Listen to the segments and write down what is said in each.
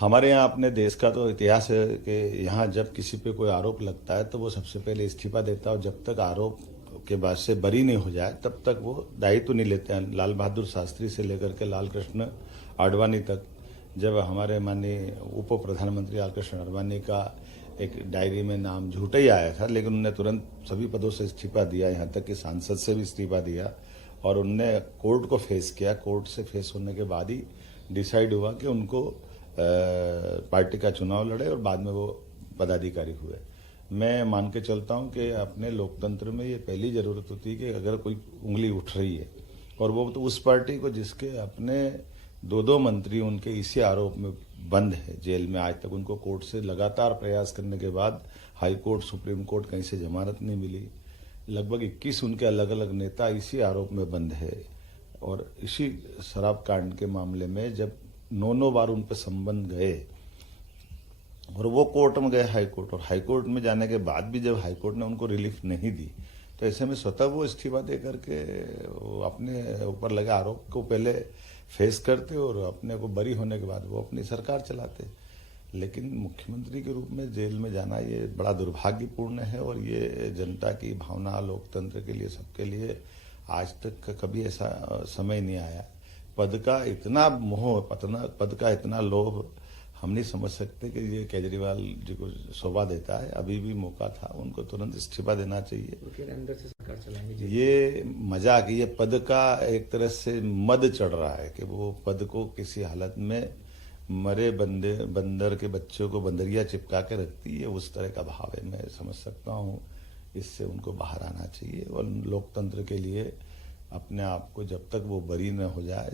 हमारे यहाँ अपने देश का तो इतिहास है कि यहाँ जब किसी पे कोई आरोप लगता है तो वो सबसे पहले इस्तीफा देता है, और जब तक आरोप के बाद से बरी नहीं हो जाए तब तक वो दायित्व नहीं लेते हैं। लाल बहादुर शास्त्री से लेकर के लाल कृष्ण आडवाणी तक, जब हमारे माननीय उप प्रधानमंत्री लाल कृष्ण आडवाणी का एक डायरी में नाम झूठा ही आया था, लेकिन उन्होंने तुरंत सभी पदों से इस्तीफा दिया, यहाँ तक कि सांसद से भी इस्तीफा दिया, और उनने कोर्ट को फेस किया। कोर्ट से फेस होने के बाद ही डिसाइड हुआ कि उनको पार्टी का चुनाव लड़े, और बाद में वो पदाधिकारी हुए। मैं मान के चलता हूं कि अपने लोकतंत्र में ये पहली जरूरत होती है कि अगर कोई उंगली उठ रही है, और वो तो उस पार्टी को जिसके अपने दो दो मंत्री उनके इसी आरोप में बंद है जेल में, आज तक उनको कोर्ट से लगातार प्रयास करने के बाद हाई कोर्ट, सुप्रीम कोर्ट, कहीं से जमानत नहीं मिली। लगभग 21 उनके अलग अलग नेता इसी आरोप में बंद है। और इसी शराब कांड के मामले में जब 9 बार उन पर संबंध गए, और वो कोर्ट में गए, हाई कोर्ट, और हाई कोर्ट में जाने के बाद भी जब हाई कोर्ट ने उनको रिलीफ नहीं दी, तो ऐसे में स्वतः वो इस्तीफा दे करके वो अपने ऊपर लगे आरोप को पहले फेस करते, और अपने को बरी होने के बाद वो अपनी सरकार चलाते। लेकिन मुख्यमंत्री के रूप में जेल में जाना ये बड़ा दुर्भाग्यपूर्ण है, और ये जनता की भावना, लोकतंत्र के लिए, सबके लिए आज तक कभी ऐसा समय नहीं आया। पद का इतना मोह, पद का इतना लोभ हम नहीं समझ सकते कि ये केजरीवाल जी को शोभा देता है। अभी भी मौका था, उनको तुरंत इस्तीफा देना चाहिए। तो फिर अंदर से सरकार चलाएंगे। ये मजाक, ये पद का एक तरह से मद चढ़ रहा है कि वो पद को किसी हालत में मरे बंदर के बच्चों को बंदरिया चिपका के रखती है, उस तरह का भाव है। मैं समझ सकता हूँ, इससे उनको बाहर आना चाहिए, और लोकतंत्र के लिए अपने आप को जब तक वो बरी न हो जाए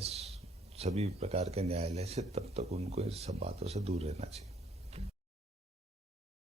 सभी प्रकार के न्यायालय से, तब तक उनको इस सब बातों से दूर रहना चाहिए।